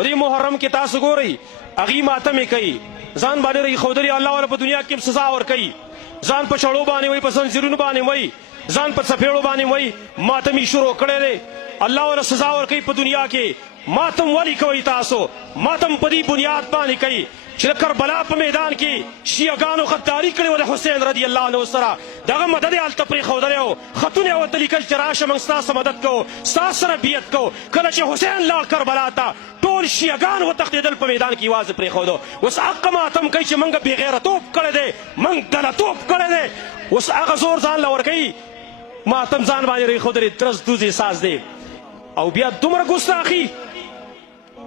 په دې محرم کې تاسو ګورئ هغې ماتمې کوي ځان باندې رهي ښودلي الله والا په دنیا کې سزا ورکوي ځان په شړو باندې وایي په زنځیرونو باندې وایي ځان په څپېړو باندې وایي ماتمي شروع کړی دی الله والا سزا ورکوي په دنیا کې ماتم ولې کوئ تاسو ماتم په دې بنیاد باندې کوي چې د کربلا په میدان کې شیعګانو غداري کړې وه د حسین رضی الله عنه سره دغه مدد یې هلته پرېښودلی و خطونه یې ورته لیکل چې راشه موږ ستاسو مدد کوو ستاسو سره بیعت کوو کله چې حسین لاړ کربلا ته ټول شیعګان وتښتېدل په میدان کې یوازې پرېښودو اوس هغه ماتم کوي چې موږ بېغیرتوب کړی دی موږ ډلهتوب کړی دی اوس هغه زور ځان له ورکوي ماتم ځان باندې رهیښودلی درز دوز احساس دی او بیا دومره ګستاخي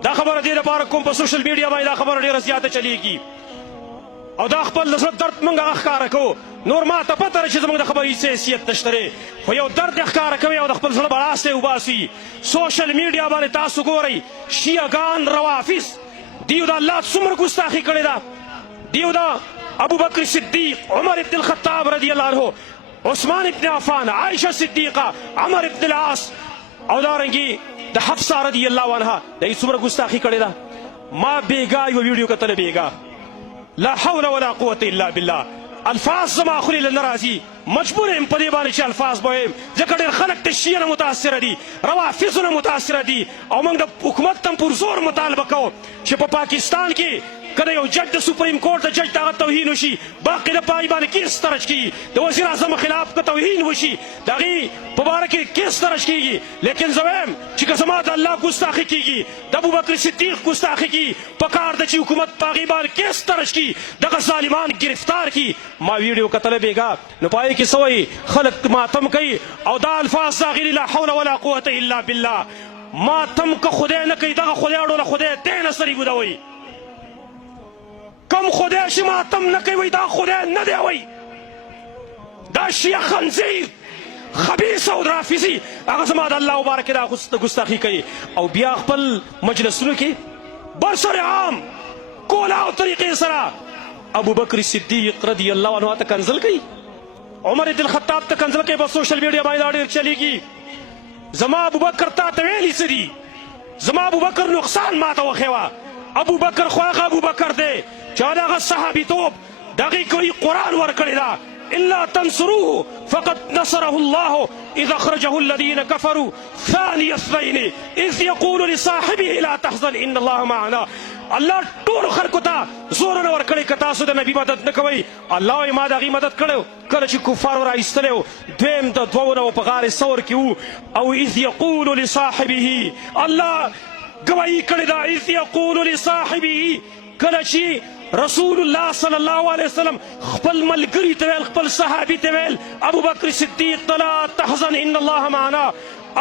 دا خبره دې لپاره کوم په سوشل میډیا باندې دا خبره ډېره زیاته چلیږي او دا خپل د زړه درد موږ هغه ښکاره کوو نور ما ته پته ده چې زموږ د خبرې هېڅ حیثیت نشته دی خو یو درد یې ښکاره کوي او د خپل زړه بړاس یې وباسي سوشل میډیا باندې تاسو ګورئ شیعګان روافظ دیو د الله څومره ګستاخي کړې ده دیو د ابوبکر صدیق عمر ابن الخطاب رضی الله عنه عثمان ابن عفان عائشه صدیقه عمر ابن العاص او دارنګې د حفصه رضی الله عنها د یې څومره ګستاخي کړې ده ما بېګا یوه ویډیو کتله بېګا لا حول ولا قوة الا بالله الفاظ زما خولې له نه راځي مجبور یم په دې باندې چې الفاظ به ویم ځکه ډېر خلک د شیعه نه متاثره دي روافظو نه متاثره دي او موږ د حکومت هم پر زور مطالبه کوو چې په پاکستان کې که د یو جج د سپریم کورټ د جج ته هغه توهین وشي باقي د پای باندې کیس درج کېږي د وزیر اعظم خلاف که توهین وشي د هغې په باره کې کیس درج کېږي لیکن زه وایم چې که زما د الله ګستاخي کېږي د ابوبکر صدیق ګستاخي کېږي پکار ده چې حکومت په هغې باندې کیس درج کړي دغه ظالمان گرفتار کړي ما ویډیو کتله بېګا نو په هغې کې څه وایي خلک ماتم کوي او دا الفاظ داغلي لا حول ولا قوة الا بالله ماتم که خدای نه کوي دغه خدای ډوله خدای دی نه سرې بودوئ کم خدای چې ماتم نه کوي دا خدای نه دی وی دا شیعه خنزیر خبیث او رافضي هغه زما د الله مبارک دا ګستاخي کوي او بیا خپل مجلسونو کې برسر عام کولا او طریقې سره ابوبکر صدیق رضی الله عنه ته کنزل کوي عمر بن الخطاب ته کنزل کوي په سوشل میډیا باندې دا ډېر چلیږي زما ابوبکر تا ته ویلي څه دي زما ابوبکر نقصان ما ته وښیوه ابوبکر خو هغه ابوبکر دی چې هغه صحابیتوب د هغې کوي قرآن ورکړې ده إلا تنصروه فقد نصره الله إذ أخرجه الذين كفروا ثاني اثنين إذ يقول لصاحبه لا تحزن إن الله معنا الله ټولو خلکو ته زور نه ورکړی که تاسو د نبي مدد نه کوئ الله وایي ما د هغې مدد کړی کله چې کفارو راایستلی و دویم د دوو نه په غار ثور کې و او إذ يقول لصاحبه الله گواهی کړې ده إذ يقول لصاحبه کله چې رسول الله صلی الله علیه وسلم خپل ملګري ته ویل خپل صحابي ته ویل ابوبکر صدیق ته لا تحزن ان الله معنا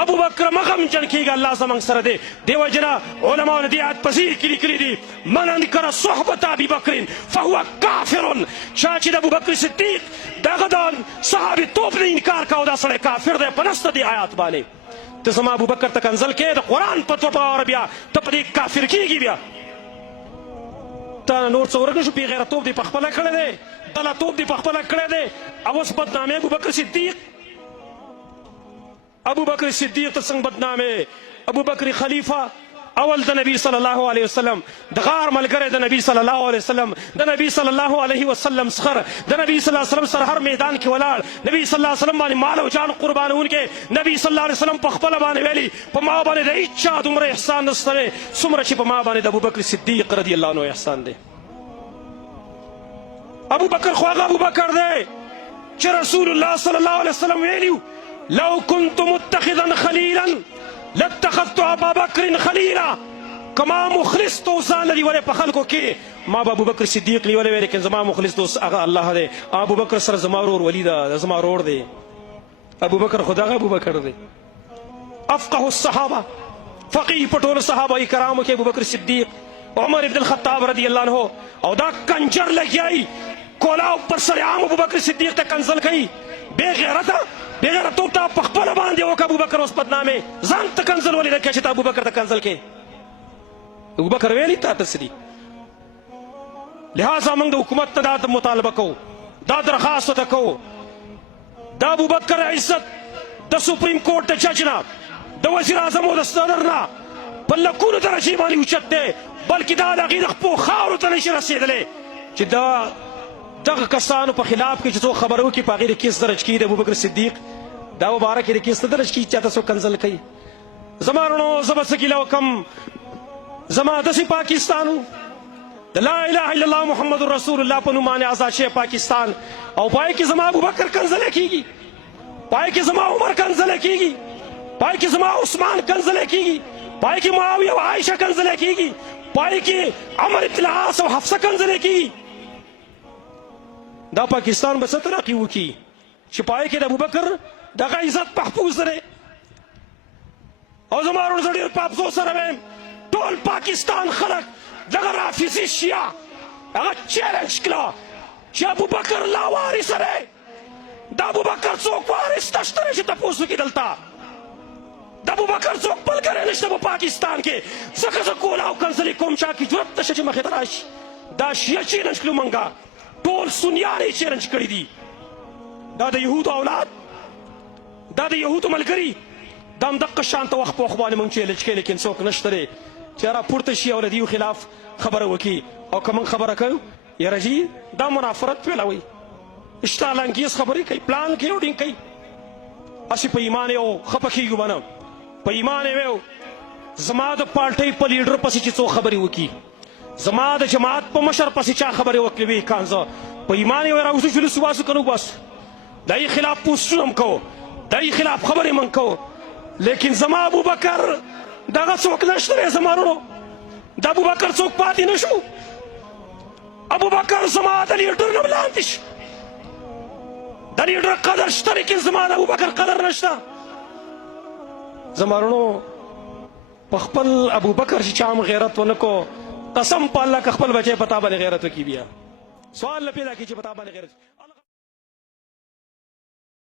ابوبکر مه غمجن کېږه الله زموږ سره دی دې وجه نه علماو دې آیت په ځیر کې لیکلي دي من انکر صحبت ابي بکر فهو کافر چا چې د ابوبکر صدیق دغه د صحابیتوب نه انکار کوو دا سړی کافر دی په نسته دې آیات باندې ته زما ابوبکر ته کنزل کې د قرآن په توپه بیا ته په دې کافر کېږي بیا تا نور څه ورک نه شو بېغیرتوب دې پخپله کړی دی دلتوب دې پخپله کړی دی او اوس بدنامې ابوبکر صدیق ابوبکر صدیق ته څنګه بدنامې ابوبکر خلیفه اول د نبی صلی الله علیه وسلم د غار ملګری د نبی صلی الله علیه وسلم د نبی صلی الله علیه وسلم څخه د نبی صلی الله علیه وسلم سره هر میدان کې ولاړ نبی صلی الله علیه وسلم باندې مال او جان قربانونکی نبی صلی الله علیه وسلم په خپله باندې ویلي په ما باندې د هېچا دومره احسان نشته دی څومره چې په ما باندې د ابوبکر صدیق رضی الله عنه احسان دی ابوبکر خو هغه ابوبکر دی چې رسول الله صلی الله علیه وسلم ویلي لو كنت متخذا خلیلا لاتخذت ابا بکر خلیلا کما مخلص دوستان لري ولې په خلکو کې ما به ابوبکر صدیق لیولی وی لیکن زما مخلص دوست هغه الله دی ابوبکر سره زما ورور ولی ده زما ورور دی ابوبکر خو دغه ابوبکر دی افقه الصحابه فقیه په ټولو صحابه کرامو کې ابوبکر صدیق عمر ابن الخطاب رضی الله عنه او دا کنجر لګیایي کولاو پر سر عام ابوبکر صدیق ته کنزل کوي بې غیرته بې غیرتوب ته په خپله باندې وکړه ابوبکر اوس بدنامې ځان ته کنزل ولې نه کوې چې ته ابوبکر ته کنزل کوې ابوبکر ویلي تا ته څه دي لہذا موږ د حکومت نه دا مطالبه کوو دا درخواست ورته کوو د ابوبکر عزت د سپریم کورټ د جج نه د وزیر اعظم او د صدر نه په لکونو درجې باندې اوچت دی بلکې دا د هغې د خپلو خاورو ته نشي رسېدلی چې دغه کسانو په خلاف کې چې څوک خبره وکړي په هغې د کیس درج کړي د ابوبکر صدیق دا په باره کې د کیس ته درج کړي چاته څوک کنځل کوي زما وروڼو زه به څه ګیله وکړم زما داسې پاکستان و د لا اله الا الله محمد رسول الله په نوم باندې آزاد شوی پاکستان او پای کې زما ابوبکر کنځلی کېږي پای کې زما عمر کنځلی کېږي پای کې زما عثمان کنځلی کېږي پای کې معاویه او عایشه کنځلی کېږي پای کې عمر بن العاص او حفصه کنځلی کېږي دا پاکستان به څه ترقي وکړي چې پای کې د ابوبکر دغه عزت محفوظ دی او زما وروڼو زه ډېر په افسوس سره وایم ټول پاکستان خلک دغه رافضي شیعه هغه چیلنج کړه چې ابوبکر لا وارثه دی د ابوبکر څوک وارث نشته دی چې تپوس وکړي دلته د ابوبکر څوک ملګری نشته په پاکستان کې ځکه زه کوله او کنځلې کوم چا کې جرأت نشته چې مخې ته راشي دا شیعه چیلنج کړو موږ ټول سنیان یې چیلنج کړي دي دا د یهودو اولاد دا د یهودو ملګري دا همدغه شانته وخت په وخت باندې موږ چیلنج کوي لیکن څوک نشته دی چې راپورته شي او د دیو خلاف خبره وکړي او که موږ خبره کوو یاره جي دا منافرت پیلوي اشتعال انګیز خبرې کوي پلان کوي لوډینګ کوي هسې په ایمان یې خفه کېږو به نه په ایمان یې ویو زما د پارټۍ په لیډر پسې چې څوک خبرې وکړي زما د جماعت په مشر پسې چا خبرې وکړې وي کانزه په ایمان یې راوځو جلوس وباسو که نه وباسو د هغې خلاف پوسټونه هم کوو د هغې خلاف خبرې من کوو لیکن زما ابوبکر دغه څوک نشته دی زما وروڼو د ابوبکر څوک پاتې نه شو ابوبکر زما د لیډر نه لاندې شو د لیډر قدر شته لیکن زما د ابوبکر قدر نشته زما وروڼو په خپل ابوبکر چې چا هم غیرت ونه کو قسم په الله که خپل بچی په تا باندې غیرت وکړي بیا سوال نه پیدا کړي چې په تا باندې غیرت